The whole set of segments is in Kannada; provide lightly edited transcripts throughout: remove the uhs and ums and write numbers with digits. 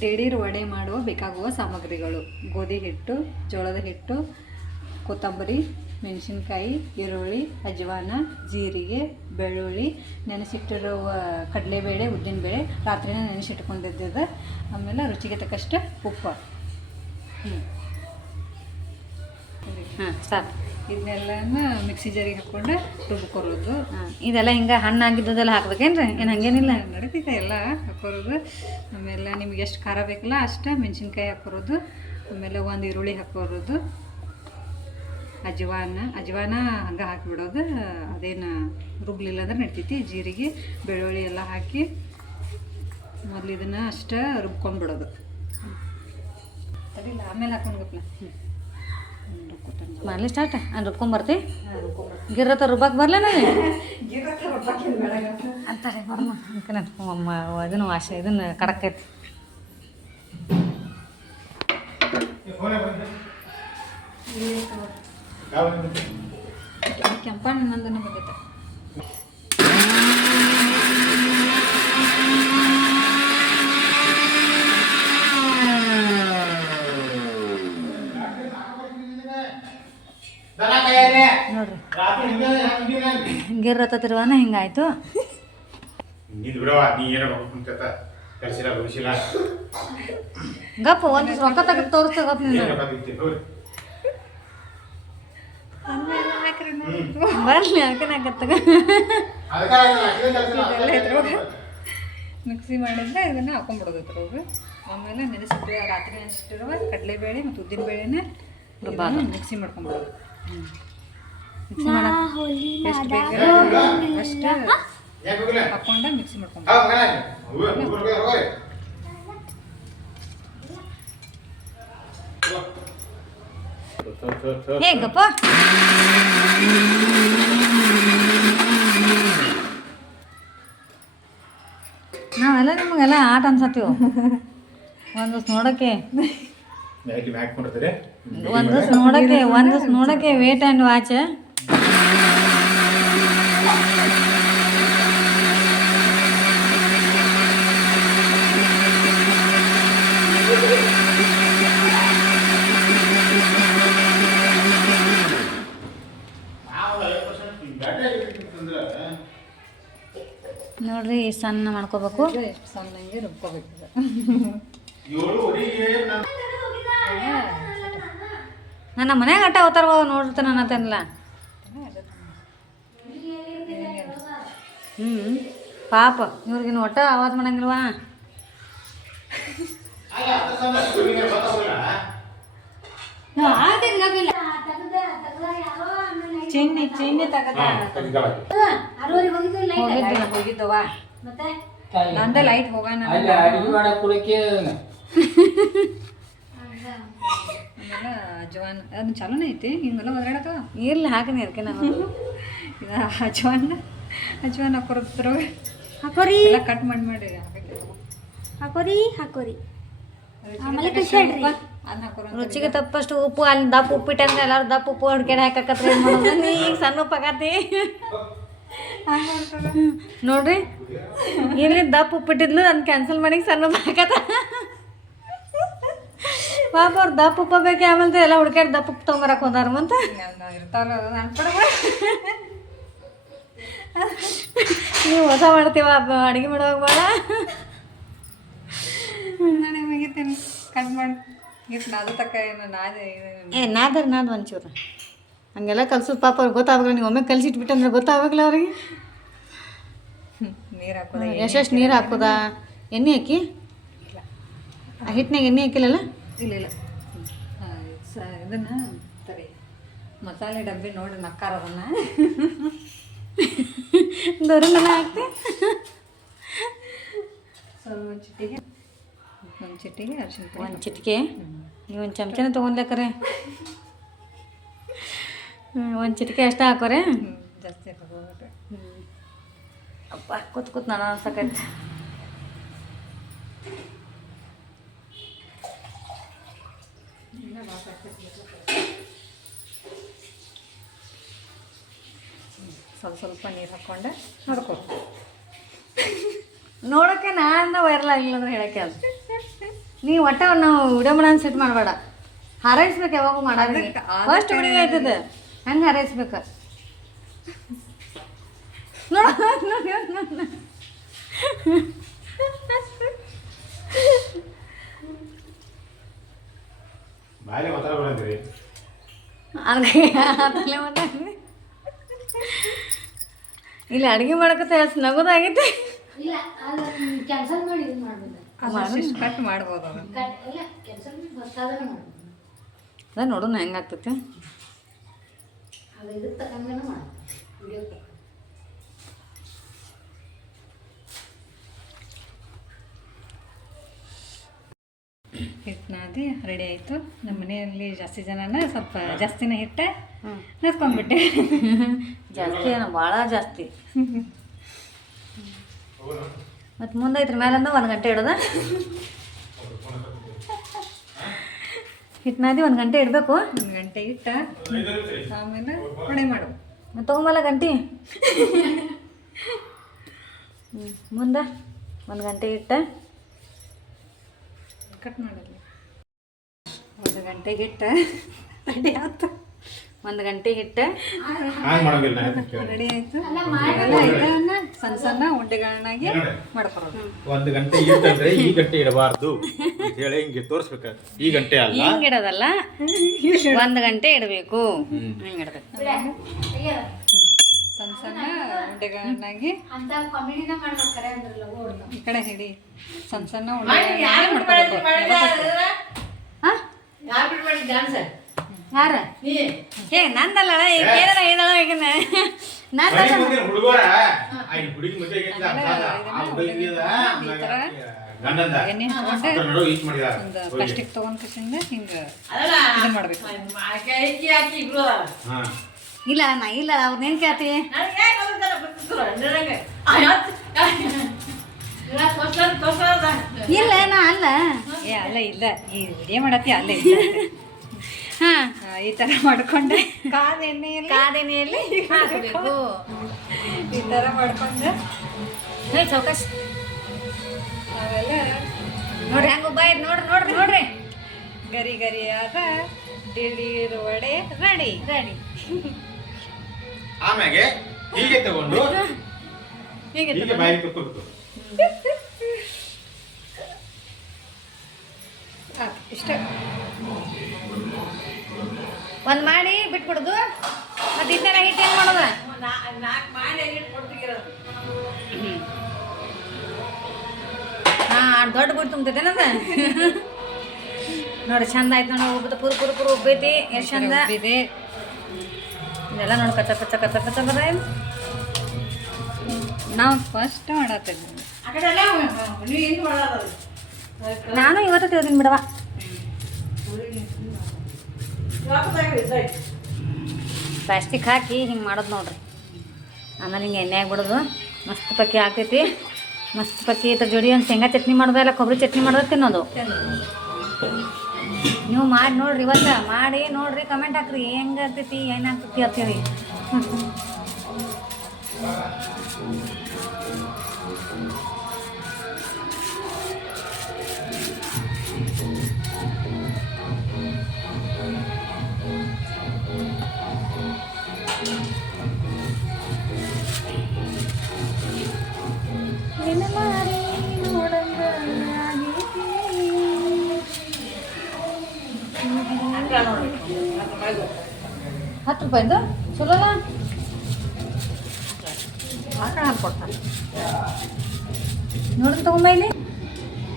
ದಿಢೀರ್ ವಡೆ ಮಾಡುವ ಬೇಕಾಗುವ ಸಾಮಗ್ರಿಗಳು: ಗೋಧಿ ಹಿಟ್ಟು, ಜೋಳದ ಹಿಟ್ಟು, ಕೊತ್ತಂಬರಿ, ಮೆಣಸಿನ್ಕಾಯಿ, ಈರುಳ್ಳಿ, ಅಜವಾನ, ಜೀರಿಗೆ, ಬೆಳ್ಳುಳ್ಳಿ, ನೆನೆಸಿಟ್ಟಿರುವ ಕಡಲೆಬೇಳೆ, ಉದ್ದಿನಬೇಳೆ ರಾತ್ರಿನೇ ನೆನೆಸಿಟ್ಕೊಂಡಿದ್ದ, ಆಮೇಲೆ ರುಚಿಗೆ ತಕ್ಕಷ್ಟು ಉಪ್ಪು. ಹಾಂ ಸ್ಟಾರ್ಟ್. ಇದನ್ನೆಲ್ಲನ ಮಿಕ್ಸಿ ಜಾರಿಗೆ ಹಾಕ್ಕೊಂಡು ರುಬ್ಕೊರೋದು. ಇದೆಲ್ಲ ಹಿಂಗೆ ಹಣ್ಣಾಗಿದ್ದದೆಲ್ಲ ಹಾಕ್ಬೇಕೇನ್ರಿ? ಏನು ಹಂಗೇನಿಲ್ಲ, ನಡೀತೈತೆ ಎಲ್ಲ ಹಾಕೋರೋದು. ಆಮೇಲೆ ನಿಮ್ಗೆ ಎಷ್ಟು ಖಾರ ಬೇಕಲ್ಲ ಅಷ್ಟು ಮೆಣಸಿನ್ಕಾಯಿ ಹಾಕೋರೋದು. ಆಮೇಲೆ ಒಂದು ಈರುಳ್ಳಿ ಹಾಕೋರೋದು. ಅಜವಾನ ಹಂಗೆ ಹಾಕಿಬಿಡೋದು. ಅದೇನು ರುಬ್ಲಿಲ್ಲ ಅಂದ್ರೆ ನಡ್ತೈತಿ. ಜೀರಿಗೆ, ಬೆಳ್ಳುಳ್ಳಿ ಎಲ್ಲ ಹಾಕಿ ಮೊದಲು ಇದನ್ನು ಅಷ್ಟು ರುಬ್ಕೊಂಡ್ಬಿಡೋದು. ಸರಿಲ್ಲ, ಆಮೇಲೆ ಹಾಕೊಂಡ್ಗಪ್ಲ ಮಾಡಲಿ ಸ್ಟಾರ್ಟ್. ರುಬ್ಕೊಂಬರ್ತಿ ಗಿರ್ರತ್ತ ರುಬ್ಬಕ್ಕೆ ಬರಲೇ ಅಂತಾರೆ ಇದನ್ನು ವಾಶ ಇದನ್ನು ಕಡಕ್ಕೈತಿ. ಕೆಂಪಣ್ಣ ನಂದನ ಬಂದೈತೆ. ನೋಡ್ರಿ ಗಿರ್ರತ್ತಿರುವಾನ ಹಿಂಗಾಯ್ತು. ಗಪ್ಪ ಒಂದು ರೊಕ್ಕ ತೆಗೆದು ತೋರಿಸ್ತಾ ಗಪ್ಪ ನೀನು ಬರಲಿ ಅದಕ್ಕೇನಾಗತ್ತಗ. ಮಿಕ್ಸಿ ಮಾಡಿದ್ರೆ ಇದನ್ನು ಹಾಕೊಂಡ್ಬಿಡೋದು ಇದ್ರೊಳಗೆ. ಆಮೇಲೆ ರಾತ್ರಿ ನೆನೆಸಿಟ್ಟಿರುವ ಕಡಲೆಬೇಳೆ ಮತ್ತು ಉದ್ದಿನಬೇಳೆನ ಮಿಕ್ಸಿ ಮಾಡ್ಕೊಂಡ್ಬಿಡೋದು. ಮಿಕ್ಸಿ ಮಾಡೋದು ಎಷ್ಟು ಬೇಕು ಅಷ್ಟು ಹಾಕ್ಕೊಂಡು ಮಿಕ್ಸಿ ಮಾಡ್ಕೊಂಡ್ಬಿಡೋದು. ಹೇಗಪ್ಪ ನಾವೆಲ್ಲ ನಿಮಗೆಲ್ಲ ಆಟ ಅನ್ಸತ್ತೀವಿ. ಒಂದಷ್ಟು ನೋಡೋಕ್ಕೆ ಒಂದಷ್ಟು ನೋಡೋಕ್ಕೆ ವೇಟ್ ಆ್ಯಂಡ್ ವಾಚ್. ನೋಡ್ರಿ ಸಣ್ಣ ಮಾಡ್ಕೋಬೇಕು. ಎಷ್ಟು ಸಣ್ಣಗೆ ರುಬ್ಕೋಬೇಕು. ನನ್ನ ಮನ್ಯಾಗ ಆಟ ಹೋಗ್ತಾರ ನೋಡಿರ್ತಾನೆ ನನ್ನ ತನ್ನಲ್ಲ. ಪಾಪ ಇವ್ರಿಗಿನ್ನು ಒಟ್ಟ ಆವಾಜ್ ಮಾಡಂಗಿಲ್ವಾ? ಚಿನ್ನಿ ಹೋಗಿದ್ದವ ನಂದ ಲೈಟ್ ಹೋಗೋಣ. ಅಜವಾನ್ ಅದನ್ನ ಚಲೋನೇ ಐತಿ. ಹಿಂಗೆಲ್ಲ ಒದರಾಡತ್ತವ ಇರ್ಲಿ ಹಾಕಿನಿ ಅದಕ್ಕೆ ನಾವು ಅಜವಾನ್ ಹಾಕೋರ ಹಾಕೋರಿ ಕಟ್ ಮಾಡಿ ಹಾಕೋರಿ ರುಚಿಗೆ ತಪ್ಪಷ್ಟು ಉಪ್ಪು. ಅಲ್ಲಿ ದಪ್ಪ ಉಪ್ಪಿಟ್ಟಂದ್ರೆ ಎಲ್ಲಾರು ದಪ್ಪ ಉಪ್ಪು ಹುಡ್ಕ್ಯಾಡ ಹಾಕತ್ರಿ. ನೀ ಈಗ ಸಣ್ಣ ಉಪ್ಪು ಹಾಕತಿ ನೋಡ್ರಿ. ಇಲ್ಲಿ ದಪ್ಪ ಉಪ್ಪಿಟ್ಟಿದ್ಲು ಅದನ್ನ ಕ್ಯಾನ್ಸಲ್ ಮಾಡಿ ಸಣ್ಣ ಉಪ್ಪು ಹಾಕತ್ತ. ಪಾಪ ಅವ್ರು ದಪ್ಪ ಉಪ್ಪ ಬೇಕೆ ಆಮೇಲೆ ಎಲ್ಲ ಹುಡ್ಕ್ಯಾಡ ದಪ್ಪ ಉಪ್ಪು ತೊಗೊಂಬರಕ್ಕೆ ಹೋದಾರ ಅಂತ ನೀವು ಹೊಸ ಮಾಡ್ತೀವ ಅಡುಗೆ ಮಾಡುವಾಗ ಬೇಡ. ಕಟ್ ಮಾಡಿ ನಾದ್ ಒಂಚೂರು ಹಂಗೆಲ್ಲ ಕಲ್ಸೋದು. ಪಾಪ ಅವ್ರಿಗೆ ಗೊತ್ತಾಗಲ್ಲ. ನೀವು ಒಮ್ಮೆ ಕಲ್ಸಿಟ್ಬಿಟ್ಟಂದ್ರೆ ಗೊತ್ತಾಗಲ್ಲ ಅವ್ರಿಗೆ. ನೀರು ಹಾಕೋದ ಎಷ್ಟೆಷ್ಟು ನೀರು ಹಾಕೋದಾ? ಎಣ್ಣೆ ಹಾಕಿ ಆ ಹಿಟ್ಟಿನಾಗ ಎಣ್ಣೆ ಹಾಕಿಲ್ಲಲ್ಲ? ಇಲ್ಲ ಇದನ್ನು ಸರಿ ಮಸಾಲೆ ಡಬ್ಬಿ ನೋಡಿ ನಕ್ಕಾರ ಅದನ್ನು ದೊರೆಲ್ಲ ಹಾಕ್ತೆ. ಒಂದು ಚಿಟಿಗೆ ಅರಿಶಿನ ಪುಡಿ. ಒಂದು ಚಿಟಿಕೆ ನೀವು ಒಂದು ಚಮಚನ ತೊಗೊಂಡ್ಲಕ್ಕರೆ ಒಂದು ಚಿಟಿಕೆ ಅಷ್ಟೇ ಹಾಕೋರೆ. ಜಾಸ್ತಿ ಹಾಕೋಬೇಡ್ರಿ. ಅಪ್ಪ ಕೂತ್ ನಾನು ಅನ್ಸಕೈತೆ. ಸ್ವಲ್ಪ ನೀರು ಹಾಕ್ಕೊಂಡೆ ನೋಡ್ಕೊ. ನೋಡೋಕ್ಕೆ ನಾನು ವೈರಲ್ ಆಗಿಲ್ಲ ಅಂದ್ರೆ ಹೇಳೋಕ್ಕೆ ಅದು ನೀ ಒಟ್ಟ ನಾವು ವಿಡಿಯೋ ಮಾಡೋಣ ಸೆಟ್ ಮಾಡಬೇಡ, ಹಾರೈಸ್ಬೇಕು ಯಾವಾಗೂ ಮಾಡೋದು. ಫಸ್ಟ್ ವಿಡಿಯೋ ಆಯ್ತದ ಹೆಂಗೆ ಹಾರೈಸ್ಬೇಕು ನೋಡ. ಬಾಯಿಲೆ ಮಾತಾಡ್ಬೇಡ್ರಿ. ಇಲ್ಲ ಅಡುಗೆ ಮಾಡಕತ್ತ ಎಷ್ಟು ನಗೋದಾಗೈತಿ. ಇಲ್ಲ ಅದು ಕ್ಯಾನ್ಸಲ್ ಮಾಡಿ ಇದು ಮಾಡ್ಬೋದು. ಕಟ್ ಮಾಡ್ಬೋದು ಅದನ್ನ. ಇಲ್ಲ ಕ್ಯಾನ್ಸಲ್ ಮಾಡಿ ಹೊಸ್ತಾದ್ರೆ ಮಾಡ್ಬೋದು. ಅದ ನೋಡೋಣ ಹೆಂಗಾಗ್ತೈತಿ. ಅದು ಇದಕ್ಕೆ ತಕ್ಕಂಗೆ ಮಾಡ್ಬೋದು ವಿಡಿಯೋಕ್ಕೆ. ಹಿಟ್ಟು ನಾದಿ ರೆಡಿ ಆಯಿತು. ನಮ್ಮ ಮನೆಯಲ್ಲಿ ಜಾಸ್ತಿ ಜನನ ಸ್ವಲ್ಪ ಜಾಸ್ತಿನ ಹಿಟ್ಟೆ ನದ್ಕೊಂಡ್ಬಿಟ್ಟೆ. ಜಾಸ್ತಿ ಏನೋ ಭಾಳ ಜಾಸ್ತಿ. ಮತ್ತು ಮುಂದೆ ಇದ್ರ ಮೇಲಂದ 1 ಗಂಟೆ ಇಡೋದ. ಹಿಟ್ಟನಾದಿ 1 ಗಂಟೆ ಇಡಬೇಕು. 1 ಗಂಟೆ ಇಟ್ಟ ಆಮೇಲೆ ಹೊಣೆ ಮಾಡು. ತೊಗೊಂಬಲ್ಲ ಗಂಟೆ. ಮುಂದೆ 1 ಗಂಟೆ ಇಟ್ಟ ಕಟ್ ಮಾಡಲ್ಲ. 1 ಗಂಟೆಗೆ ಇಟ್ಟ ರೆಡಿ ಆಯ್ತು. 1 ಗಂಟೆ ಹಿಟ್ಟು ಹಾಗೆ ಮಾಡೋಂಗಿಲ್ಲ. ರೆಡಿ ಆಯಿತು. ಆಮೇಲೆ ಇದನ್ನ ಸಣ್ಣ ಸಣ್ಣ ಉಂಡೆಗಳನ್ನಾಗಿ ಮಾಡ್ಕೊಳೋದು. 1 ಗಂಟೆ ಇಟ್ಟಂದ್ರೆ ಈ ಗಂಟೆ ಇಡಬಾರ್ದು ಅಂತ ಹೇಳಿ ಹಿಂಗೆ ತೋರಿಸ್ಬೇಕು. ಈ ಗಂಟೆ ಅಲ್ಲ, ಹಿಂಗೆ ಇಡೋದಲ್ಲ, 1 ಗಂಟೆ ಇಡಬೇಕು. ಹಿಂಗೆ ಇಡಬೇಕು. ಸಣ್ಣ ಸಣ್ಣ ಉಂಡೆಗಳನ್ನಾಗಿ ಅಂತ ಕಾಮಿಡಿನ ಮಾಡ್ಬೇಕು ಕರೆ ಅಂದ್ರಲ್ಲ ಓಡ್ದು. ಈ ಕಡೆ ಹಿಡಿ. ಸಣ್ಣ ಸಣ್ಣ ಉಂಡೆಗಳನ್ನಾಗಿ ಮಾಡ್ಕೊಬೇಕು. ಹಾಂ ಯಾರ ಏ ನಂದಲ್ಲ ಈಗ ಏನಾರ ಹೇಳೋ ಈಗ ನಂದಲ್ಲ. ಹುಡುಗರ ಹುಡುಗಿ ಮದುವೆ ಆ ಹುಡುಗಿದ ಗಂಡಂದ ಎಣ್ಣೆ ಹಾಕೊಂಡೆ ನಡು ಈಚ್ ಮಾಡಿದಾರ. ಒಂದು ಪ್ಲಾಸ್ಟಿಕ್ ತೊಗೊಂಡ್ಕಿಸಿಂದ ಹಿಂಗೆ ಇದನ್ನ ಮಾಡಬೇಕು. ಹಾ ಇಲ್ಲ ನಾ ಇಲ್ಲ ಅವ್ರನ್ನೇನು ಕೇಳ್ತಿ. ಇಲ್ಲ ನಾ ಅಲ್ಲ. ಏ ಅಲ್ಲ ಇಲ್ಲ, ಈ ವಿಡಿಯೋ ಮಾಡತ್ತಿ ಅಲ್ಲೇ ಇಲ್ಲ. ಹಾಂ ಈ ಥರ ಮಾಡ್ಕೊಂಡೆ ಕಾದ ಎಣ್ಣೆಯಲ್ಲಿ ಕಾದೆನೆಯಲ್ಲಿ ಹಾಕಬೇಕು. ಈ ಥರ ಮಾಡ್ಕೊಂಡೆ ಹೇ ಚೌಕಾಸ್ ಅವೆಲ್ಲ ನೋಡ್ರಿ ಹೆಂಗೆ ಒಬ್ಬ ಐತೆ ನೋಡ್ರಿ ನೋಡ್ರಿ ನೋಡ್ರಿ. ಗರಿ ಗರಿಯಾದ ದಿಢೀರ್ ವಡೆ ರೆಡಿ ರೆಡಿ. ಆಮ್ಯಾಗೆ ಹೀಗೆ ತಗೊಂಡು ಹೀಗೆ ಹೀಗೆ ಬಾಯಿಗೆ ತುಕ್ಕೋಬೇಕು. ಇಷ್ಟ. ಒಂದು ಮಾಡಿ ಬಿಟ್ಬಿಡುದು. ಮತ್ತೆ ಇದನ್ನೆಲ್ಲ ಹಿಟ್ಟು ಏನು ಮಾಡೋದು? ಹಾಂ ದೊಡ್ಡ ಬಿಟ್ಟು ತುಂಬ್ತೈತೆ ನಮ್ದು. ನೋಡಿ ಚಂದ ಆಯ್ತು ನೋಡಿ. ಉಬ್ಬದ ಪುರು ಪುರು ಪುರು ಉಬ್ಬೈತಿ ಎಷ್ಟು ಚಂದ ಇದೆ. ಇದೆಲ್ಲ ನೋಡಿ ಕಚ್ಚ ಕಚ್ಚ ಕಚ್ಚ ಕಚ್ಚ ಬರ. ನಾವು ಫಸ್ಟ್ ಮಾಡತ್ತಿದ್ವಿ. ನಾನು ಇವತ್ತು ತಿಳಿದೀನಿ ಬಿಡವ. ಪ್ಲಾಸ್ಟಿಕ್ ಹಾಕಿ ಹಿಂಗೆ ಮಾಡೋದು ನೋಡ್ರಿ. ಆಮೇಲೆ ಹಿಂಗೆ ಎಣ್ಣೆ ಆಗಿಬಿಡೋದು. ಮಸ್ತ್ ಪಕ್ಕಿ ಆಗ್ತೈತಿ. ಮಸ್ತ್ ಪಕ್ಕಿ ಇದ್ರ ಜೋಡಿ ಒಂದು ಶೇಂಗಾ ಚಟ್ನಿ ಮಾಡೋದು, ಇಲ್ಲ ಕೊಬ್ಬರಿ ಚಟ್ನಿ ಮಾಡೋದು ತಿನ್ನೋದು. ನೀವು ಮಾಡಿ ನೋಡ್ರಿ, ಇವತ್ತು ಮಾಡಿ ನೋಡ್ರಿ, ಕಮೆಂಟ್ ಹಾಕ್ರಿ ಹೆಂಗೆ ಆಗ್ತೈತಿ ಏನಾಗ್ತೈತಿ ಅಂತೇಳಿ. ₹10 ಚಲೋ ಅಲ್ಲ? ಆಕಳ ಹಾಲು ಕೊಡ್ತಾರೆ ನೋಡ್ರಿ. ತಗೊಂಬ ಇಲ್ಲಿ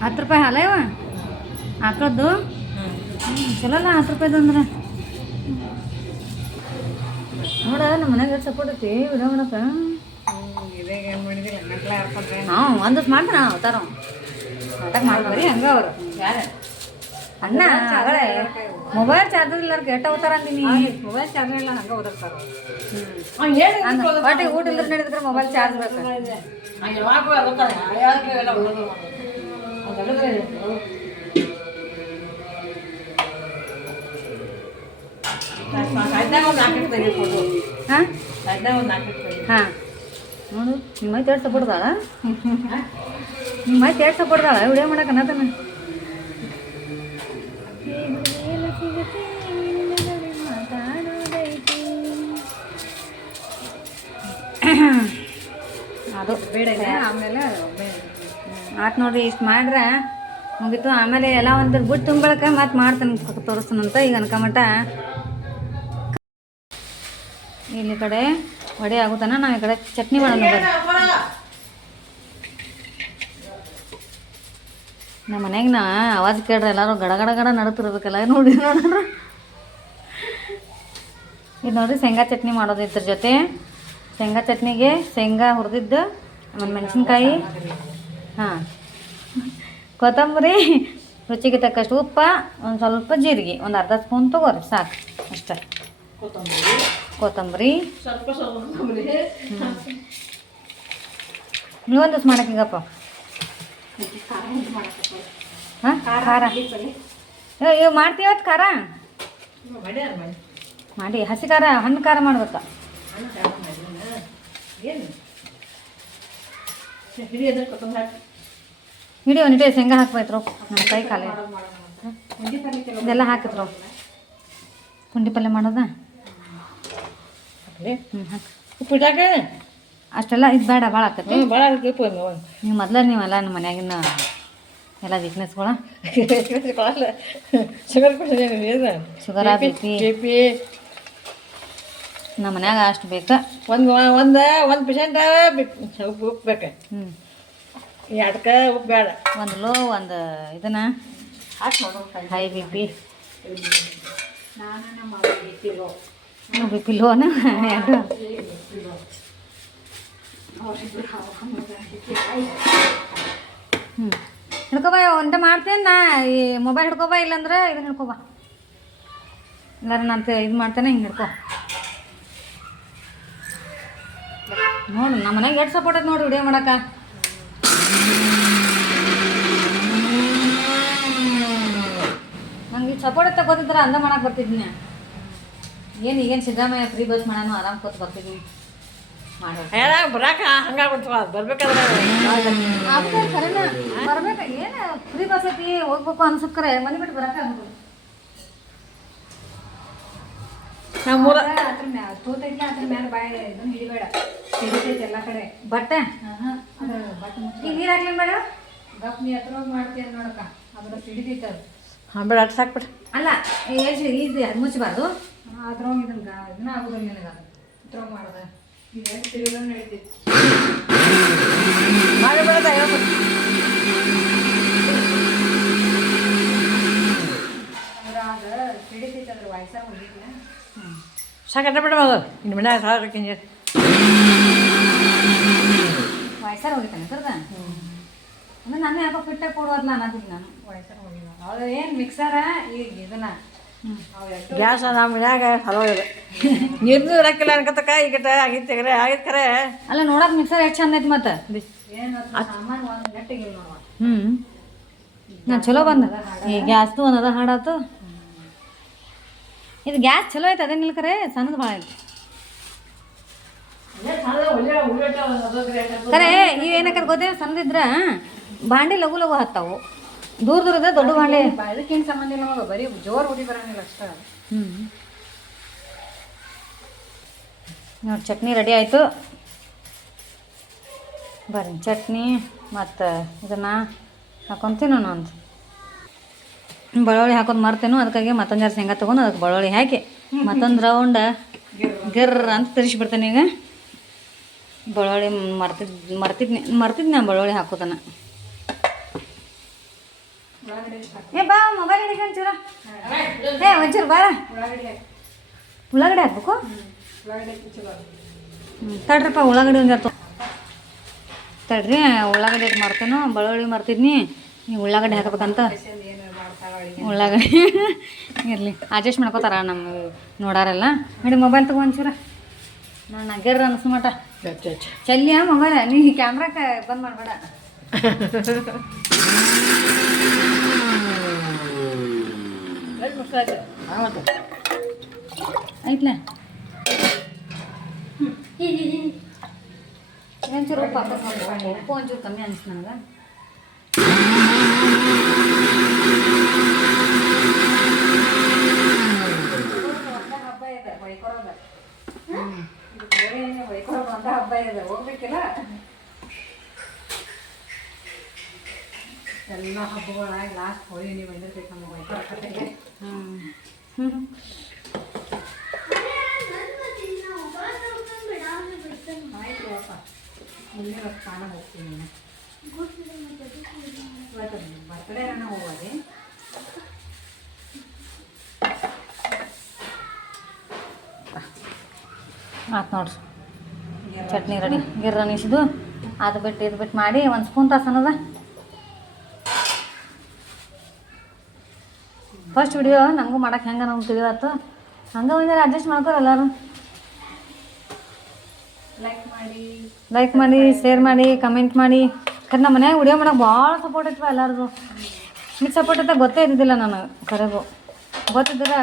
₹10 ಹಾಲ ಇವ ಆಕಳದ್ದು. ಚಲೋ ಅಲ್ಲ ₹10 ಅಂದ್ರೆ. ನೋಡ ನಮ್ಮ ಮನೆಗೆ ಎಷ್ಟು ಸಪೋರ್ಟ್ ಐತಿ ವಿಡಿಯೋ ಮಾಡಕ್ಕೆ. ಇದೇ ಏನು ಮಾಡಿದಿಲ್ಲ ಮಕ್ಳು ಹಾಕೊಂಡ್ರೆ ಹಾಂ ಒಂದಷ್ಟು ಮಾಡ್ತಾನೆ ನಾವು ಅವತಾರ ನಾಟಕ ಮಾಡ್ಬಾರಿ ಹಂಗ ಅವರು ಯಾರು ಅಣ್ಣ ಆಗಲೇ ಮೊಬೈಲ್ ಚಾರ್ಜರ್ ಇಲ್ಲಾರ ಕೆಟ್ಟ ಹೋಗ್ತಾರ ಅಂದಿನಿ. ಮೊಬೈಲ್ ಚಾರ್ಜರ್ ಇಲ್ಲ ಹಂಗೆ ಓದಿರ್ತಾರೆ. ಒಟ್ಟಿಗೆ ಊಟ ಇಲ್ಲದ್ರೆ ನಡೆದಿದ್ರೆ ಮೊಬೈಲ್ ಚಾರ್ಜ್ ಬೇಕು. ಹಾಂ ಹಾಂ ನೋಡು ನಿಮ್ಮ ಮೈ ತೇಡ್ ಸಪೋರ್ಟ್ದಾಳ. ನಿಮ್ಮ ಮೈ ತೇಡ್ ಸಪೋರ್ಟ್ದಾಳ ವಿಡಿಯೋ ಮಾಡಕ್ಕೆ ಅನ್ನತಾನ. ಬೇಡ ಇಲ್ಲ ಆಮೇಲೆ ಆತು ನೋಡ್ರಿ ಇಷ್ಟು ಮಾಡ್ರೆ ಮುಗೀತು. ಆಮೇಲೆ ಎಲ್ಲ ಒಂದು ಬಿಟ್ಟು ತುಂಬಳಕ್ಕೆ ಮತ್ತೆ ಮಾಡ್ತಾನೆ ತೋರಿಸ್ತಾನಂತ ಈಗ ಅನ್ಕೊಂಬಟ ಇಲ್ಲಿ ಕಡೆ ವಡೆ ಆಗುತ್ತಾನ. ನಾವು ಈ ಕಡೆ ಚಟ್ನಿ ಮಾಡೋಣ ಬರ್ರಿ. ನಮ್ಮ ಮನ್ಯಾಗ ನಾ ಆವಾಜ್ ಕೇಳ್ರಿ ಎಲ್ಲರೂ ಗಡ ಗಡ ಗಡ ನಡತಿರ್ಬೇಕಲ್ಲ ನೋಡಿ ನೋಡ್ರ. ಇದು ನೋಡ್ರಿ ಶೇಂಗಾ ಚಟ್ನಿ ಮಾಡೋದು. ಇದ್ರ ಜೊತೆ ಶೇಂಗಾ ಚಟ್ನಿಗೆ ಶೇಂಗಾ ಹುರಿದಿದ್ದು ಆಮೇಲೆ ಮೆಣಸಿನ್ಕಾಯಿ, ಹಾಂ, ಕೊತ್ತಂಬರಿ, ರುಚಿಗೆ ತಕ್ಕಷ್ಟು ಉಪ್ಪ, ಒಂದು ಸ್ವಲ್ಪ ಜೀರಿಗೆ, ಒಂದು ಅರ್ಧ ಸ್ಪೂನ್ ತೊಗೋರಿ ಸಾಕು ಅಷ್ಟೇ. ಕೊತ್ತಂಬರಿ ನೀವೊಂದು ದಿವ್ಸ ಮಾಡಕ್ಕೀಗಪ್ಪ. ಹಾಂ ಖಾರ ಇವು ಮಾಡ್ತೀವತ್ತು ಖಾರ ಮಾಡಿ ಹಸಿ ಖಾರ ಹಣ್ಣು ಖಾರ ಮಾಡ್ಬೇಕಾ? ಹಿಡಿ ಒಂದಿಟ್ಟು ಶೇಂಗಾ ಹಾಕ್ಬೇಕ್ರು. ನಮ್ಮ ಕೈ ಖಾಲಿ ಇದೆಲ್ಲ ಹಾಕಿದ್ರು. ಪುಂಡಿ ಪಲ್ಯ ಮಾಡೋದಾ? ಹಾಕಿ ಉಪ್ಪಿಟ್ಟಾಕ ಅಷ್ಟೆಲ್ಲ ಇದು ಬೇಡ ಭಾಳ ಆಕತಿ. ಭಾಳ ನೀವು ನೀವೆಲ್ಲ ನಮ್ಮ ಮನ್ಯಾಗಿನ ಎಲ್ಲ ವೀಕ್ನೆಸ್ಗಳ ಶುಗರ ಬಿ ಪಿ ನಮ್ಮ ಮನ್ಯಾಗ ಅಷ್ಟು ಬೇಕು. ಒಂದು ಪರ್ಸೆಂಟ್ ಉಪ್ಪು ಬೇಕು. ಎರಡಕ್ಕೆ ಉಪ್ಪು ಬೇಡ. ಒಂದು ಲೋ ಒಂದು ಇದನ್ನ high B P B P ಲೋನ ಎರಡು. ಹಿಡ್ಕೊಬಾ ಒಂಟ ಮಾಡ್ತೇನೆ ನಾ. ಈ ಮೊಬೈಲ್ ಹಿಡ್ಕೊಬಾ, ಇಲ್ಲಾಂದ್ರೆ ಇದನ್ನ ಹಿಡ್ಕೊಬಾ. ಇಲ್ಲಾರ ನಾನು ಇದು ಮಾಡ್ತೇನೆ, ಹಿಂಗೆ ಹಿಡ್ಕೊ ನೋಡು. ನಮ್ಮ ಮನೆಗೆ ಎಷ್ಟು ಸಪೋರ್ಟ್ ಐತೆ ನೋಡಿ ವಿಡಿಯೋ ಮಾಡಕ್ಕೆ. ನಂಗೆ ಇದು ಸಪೋರ್ಟ್ ಐತೆ ಗೊತ್ತಿದ್ರೆ ಅಂದ ಮಾಡಕ್ಕೆ ಬರ್ತಿದ್ದೀನಿ. ಏನು ಈಗೇನು ಸಿದ್ದರಾಮಯ್ಯ ಫ್ರೀ ಬಸ್ ಮಾಡೋಣ, ಆರಾಮ್ ಕೂತ್ ಬರ್ತಿದ್ದೀನಿ ಮಾಡೋದು. ಬರಾಕ ಹಂಗಾಗ್ಬಿಡ್ತವ ಬರ್ಬೇಕಾದ್ರೆ ಖರೇನ ಬರ್ಬೇಕು. ಏನು ಫ್ರೀ ಬಸ್ ಐತಿ ಹೋಗ್ಬೇಕು ಅನ್ಸಕ್ರೆ ಮನೆ ಬಿಟ್ಟು ಬರಕ್ಕೆ ಆಗ್ಬೋದು. ನಮ್ಮೂರ ಅದ್ರ ಮ್ಯಾಲ ತೂತೈತಿ, ಅದ್ರ ಮ್ಯಾಲ ಬಾಯಿ ಇದನ್ನ ಹಿಡಿಬೇಡ, ಹಿಡಿತೈತಿ ಎಲ್ಲ ಕಡೆ ಬಟ್ಟೆ ಅದ್ರ ಬಟ್ಟೆ ಮುಚ್ಚ. ಈಗ ನೀರು ಹಾಕ್ಲಿ ಬೇಡ. ಗಪ್ ನೀ ಹತ್ರ ಮಾಡ್ತೀಯ ನೋಡಕ್ಕ, ಅದ್ರ ಹಿಡಿತೈತೆ ಅದು. ಹಾಂ ಬೇಡ ಅಷ್ಟು ಸಾಕ್ಬಿಟ್ಟು. ಅಲ್ಲ ಇದು ಅದು ಮುಚ್ಚಬಾರ್ದು. ಅದ್ರೊಳಗೆ ಇದನ್ನ ಆಗೋದಿಲ್ಲ ನಿನಗೆ. ಅದು ಇದ್ರೊಳಗೆ ಮಾಡೋದ ಈಗ ತಿರುಗಿದ ನಡೀತೈತಿ. ಮಾಡಿ ಬೇಡ ಅದ್ರ ಹಿಡಿತೈತಿ, ಅದ್ರ ವಯಸ್ಸ ಹೋಗಿಲ್ಲ. ಸಾಕಟ್ಟ ಬಿಡ ಅದು ಇನ್ನು ಮನ್ಯಾಗ ಸಾಕಿಂಜ ವಯಸ್ಸಾರು ಹೋಗಿತಾನೆ ಕರ್ದ. ಅಂದ್ರೆ ನಾನು ಯಾಕೋ ಫಿಟ್ಟಾಗಿ ಕೊಡೋದು ನಾನು ಅದಕ್ಕೆ ನಾನು ವಯಸ್ಸರ ಹೋಗಿಲ್ಲ. ಅವ್ರು ಏನು ಮಿಕ್ಸರ ಈಗ ಇದನ್ನ ಗ್ಯಾಸ್ ನಮ್ಮ ಮನ್ಯಾಗ ಹಲೋ ಇದೆ. ನೀರ್ನು ಇರಕ್ಕಿಲ್ಲ ಅನ್ಕತಕ್ಕ ಈಗ ಆಗಿತ್ತು ಆಗಿತ್ತು ಖರೆ. ಅಲ್ಲ ನೋಡೋಕೆ ಮಿಕ್ಸರ್ ಎಷ್ಟು ಚಂದ ಐತಿ ಮತ್ತೆ. ಏನು ಸಾಮಾನು ಒಂದು ನೆಟ್ಟಿಗೆ ನೋಡುವ. ನಾನು ಚಲೋ ಬಂದ. ಈ ಗ್ಯಾಸ್ದು ಒಂದದ ಹಾಡಾತು. ಇದು ಗ್ಯಾಸ್ ಚಲೋ ಐತೆ, ಅದೇನಿಲ್ಲ ಖರೆ ಸಣ್ಣದು ಭಾಳ ಐತಿ ಖರೆ. ಇವೇನಕ್ಕೆ ಗೊತ್ತೇನು ಸಣ್ಣದಿದ್ರೆ ಬಾಂಡೆ ಲಘು ಲಘು ಹತ್ತಾವು. ದೂರ ದೂರದ ದೊಡ್ಡ ಬಾಂಡೆ ಅದಕ್ಕೇನು ಸಂಬಂಧ ಇಲ್ಲ ಮಗ, ಬರೀ ಜೋರು ಹೊಡಿ ಬರಂಗಿಲ್ಲ ಅಷ್ಟೇ. ನೋಡಿ ಚಟ್ನಿ ರೆಡಿ ಆಯಿತು. ಬರ್ರಿ ಚಟ್ನಿ ಮತ್ತು ಇದನ್ನು ಹಾಕೊತೀನಿ ನಾನು. ಒಂದು ಬೆಳ್ಳುಳ್ಳಿ ಹಾಕೋದು ಮರ್ತೇನು, ಅದಕ್ಕಾಗಿ ಮತ್ತೊಂದು ಜಾರು ಶೇಂಗಾ ತೊಗೊಂಡು ಅದಕ್ಕೆ ಬೆಳ್ಳುಳ್ಳಿ ಹಾಕಿ ಮತ್ತೊಂದು ರೌಂಡ್ ಗಿರ್ರ ಅಂತ ತಿರ್ಸಿಬಿಡ್ತೇನೆ. ಈಗ ಬೆಳ್ಳುಳ್ಳಿ ಮರ್ತಿದ್ನಿ ನಾ ಬೆಳ್ಳುಳ್ಳಿ ಹಾಕೋದನ್ನ. ಏ ಬಾ ಮೊಬೈಲ್ ಹಿಡಿಕ ಒಂಚೂರ. ಒಂಚೂರು ಬಾ. ಉಳ್ಳಾಗಡ್ಡೆ ಹಾಕ್ಬೇಕು. ತಡ್ರಪ್ಪ ಉಳ್ಳಾಗಡ್ಡೆ ಒಂದು ಜಾರು ತಡ್ರಿ. ಉಳ್ಳಾಗಡ್ಡೆ ಮರ್ತೇನು, ಬೆಳ್ಳುಳ್ಳಿ ಮರ್ತಿದ್ನಿ. ನೀವು ಉಳ್ಳಾಗಡ್ಡೆ ಹಾಕ್ಬೇಕಂತ. ಉಳ್ಳಾಗಡ್ಡೆ ಇರಲಿ, ಅಡ್ಜಸ್ಟ್ ಮಾಡ್ಕೋತಾರ ನಮ್ಮ ನೋಡಾರೆಲ್ಲ. ನೋಡಿ ಮೊಬೈಲ್ ತಗೋ ಒಂಚೂರ. ನಾನು ನಗ್ಗೆರ್ರ ಅನ್ಸು ಮಟ ಚಲ್ಲಿಯ ಮೊಬೈಲ್. ನೀ ಕ್ಯಾಮ್ರಾಕ್ಕೆ ಬಂದ್ ಮಾಡಬೇಡ. ಐತ್ಲ ಒಂಚೂರು ಉಪ್ಪು ಹಾಕೋದು. ಉಪ್ಪು ಒಂಚೂರು ಕಮ್ಮಿ ಅನ್ಸ್ ನನಗೆ. ಹಬ್ಬ ಇದೆ ಹೊಯ್ಕೊರೋದು. ಹೊಯ್ಕೊರೋದು ಅಂತ ಹಬ್ಬ ಇದೆ, ಹೋಗ್ಬೇಕಿಲ್ಲ. ಹಬ್ಬಗಳಾಗಿ ಲಾಸ್ಟ್ ಹೋಳಿ ನೀವು ಬಂದಿರ್ಬೇಕು ನಮಗೆ ಕತೆಗೆ. ಆಯ್ತು ಅಪ್ಪ ಮುಂದೆ ಇವತ್ತು ಕಾಣ ಹೋಗ್ತೀನಿ ನಾನು. ಇವತ್ತು ಬರ್ತಡೇ ಅನ್ನ ಹೋಗೋದೆ. ಆಯ್ತು ನೋಡ್ರಿ ಚಟ್ನಿ ರೆಡಿ ಗಿರ್ರ ಅನಿಸಿದ್ದು ಅದು ಬಿಟ್ಟು ಇದು ಬಿಟ್ಟು ಮಾಡಿ ಒಂದು ಸ್ಪೂನ್ ತಾಸು ಅನ್ನೋದ ಫಸ್ಟ್ ವಿಡಿಯೋ ನನಗೂ ಮಾಡಕ್ಕೆ ಹೆಂಗೆ ನಮ್ಗೆ ತಿಳಿಯತ್ತು ಹಂಗೆ ಒಂದಾರು ಅಡ್ಜಸ್ಟ್ ಮಾಡ್ಕೋರು ಎಲ್ಲರೂ ಲೈಕ್ ಮಾಡಿ ಶೇರ್ ಮಾಡಿ ಕಮೆಂಟ್ ಮಾಡಿ ಖರೆ ನಮ್ಮ ಮನ್ಯಾಗ ವಿಡಿಯೋ ಮಾಡೋಕೆ ಭಾಳ ಸಪೋರ್ಟ್ ಐತವ ಎಲ್ಲರದು ಮಿತ್ ಸಪೋರ್ಟ್ ಐತೆ ಗೊತ್ತೇ ಇದ್ದಿದ್ದಿಲ್ಲ ನಾನು ಕರೆಗೂ ಗೊತ್ತಿದ್ರೆ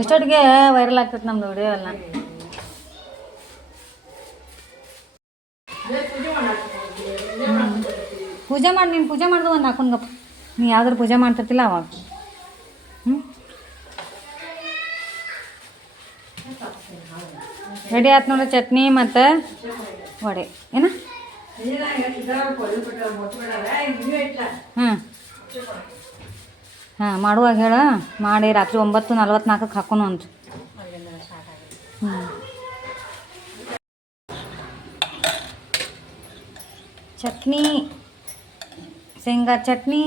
ಇಷ್ಟೊತ್ತಿಗೆ ವೈರಲ್ ಆಗ್ತೈತೆ ನಮ್ಮದು ವಿಡಿಯೋ ಎಲ್ಲ ಪೂಜೆ ಮಾಡಿ ನೀನು ಪೂಜೆ ಮಾಡ್ದು ಒಂದು ಹಾಕೊಂಡ್ಗಪ್ಪ ನೀ ಯಾವ್ದಾರು ಪೂಜೆ ಮಾಡ್ತಿರ್ತಿಲ್ಲ ಅವಾಗ ರೆಡಿ ಆಯ್ತು ನೋಡಿ ಚಟ್ನಿ ಮತ್ತು ವಡೆ ಏನ ಹಾಂ ಹಾಂ ಮಾಡುವಾಗ ಹೇಳ ಮಾಡಿ ರಾತ್ರಿ 9:44 ಹಾಕೋನು ಅಂತ ಚಟ್ನಿ ಶೇಂಗಾ ಚಟ್ನಿ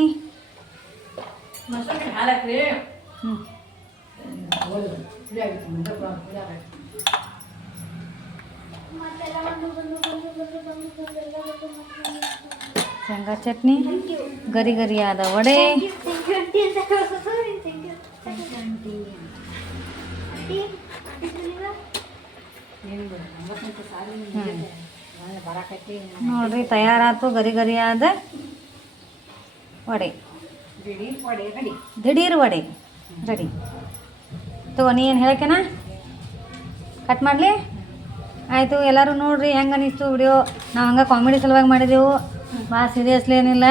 ಶೇಂಗಾ ಚಟ್ನಿ ಗರಿ ಗರಿಯಾದ ವಡೆ ನೋಡ್ರಿ ತಯಾರಾಯ್ತು ಗರಿ ಗರಿಯಾದ ವಡೆ ದಿಢೀರ್ ವಡೆ ರೆಡಿ ತಗೋ ನೀ ಏನು ಹೇಳಕ್ಕೇನ ಕಟ್ ಮಾಡಲಿ ಆಯಿತು ಎಲ್ಲರೂ ನೋಡಿರಿ ಹೆಂಗೆ ಅನಿಸ್ತು ವಿಡಿಯೋ ನಾವು ಹಂಗೆ ಕಾಮಿಡಿ ಸಲುವಾಗಿ ಮಾಡಿದೆವು ಭಾಳ ಸೀರಿಯಸ್ಲಿ ಏನಿಲ್ಲ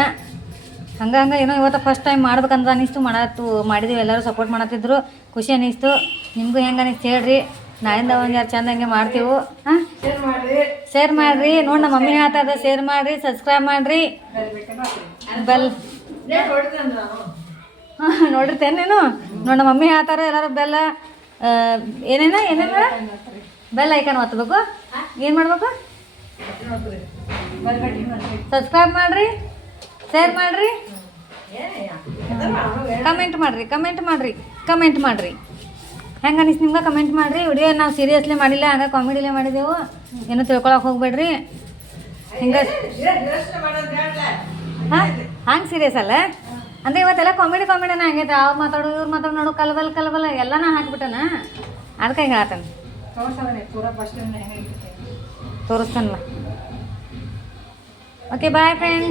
ಹಂಗೆ ಏನೋ ಇವತ್ತು ಫಸ್ಟ್ ಟೈಮ್ ಮಾಡ್ಬೇಕಂತ ಅನಿಸ್ತು ಮಾಡಿದೀವಿ ಎಲ್ಲರೂ ಸಪೋರ್ಟ್ ಮಾಡತ್ತಿದ್ರು ಖುಷಿ ಅನ್ನಿಸ್ತು ನಿಮಗೂ ಹೆಂಗೆ ಅನಿಸ್ತು ಹೇಳ್ರಿ ನಾಳಿಂದ ಒಂದು ಯಾರು ಚಂದ ಹಂಗೆ ಮಾಡ್ತೀವಿ ಹಾಂ ಶೇರ್ ಮಾಡಿರಿ ನೋಡಿ ನಮ್ಮ ಮಮ್ಮಿ ಹೇಳ್ತಾ ಶೇರ್ ಮಾಡಿರಿ ಸಬ್ಸ್ಕ್ರೈಬ್ ಮಾಡಿರಿ ಬೆಲ್ ಹಾಂ ನೋಡಿರ್ತೇನೆ ನೀನು ನೋಡಿ ನಮ್ಮ ಮಮ್ಮಿ ಹೇಳ್ತಾರೆ ಎಲ್ಲರೂ ಬೆಲ್ಲ ಏನೇನ ಬೆಲ್ ಐಕನ್ ಒತ್ತಬೇಕು ಏನು ಮಾಡ್ಬೇಕು ಸಬ್ಸ್ಕ್ರೈಬ್ ಮಾಡಿರಿ ಶೇರ್ ಮಾಡಿರಿ ಕಮೆಂಟ್ ಮಾಡಿರಿ ಹೆಂಗೆ ಅನಿಸ್ತು ನಿಮ್ಗೆ ಕಮೆಂಟ್ ಮಾಡಿರಿ ವಿಡಿಯೋ ನಾವು ಸೀರಿಯಸ್ಲಿ ಮಾಡಿಲ್ಲ ಹಂಗೆ ಕಾಮಿಡಿಲೇ ಮಾಡಿದೆವು ಏನೂ ತಿಳ್ಕೊಳಕ್ಕೆ ಹೋಗ್ಬೇಡ್ರಿ ಹಿಂಗೆ ಹಾಂ ಹಂಗೆ ಸೀರಿಯಸ್ ಅಲ್ಲ ಅಂದರೆ ಇವತ್ತೆಲ್ಲ ಕಾಮಿಡಿನ ಆಗೈತೆ ಅವ್ರು ಮಾತಾಡು ಇವ್ರು ಮಾತಾಡು ನೋಡು ಕಲಬಲ್ ಎಲ್ಲನ ಹಾಕ್ಬಿಟ್ಟನ ಅದಕ್ಕೆ ಹೇಳ್ತಾನೆ ತೋರಿಸ್ತಾನಲ್ಲ ಓಕೆ ಬಾಯ್ ಫ್ರೆಂಡ್ಸ್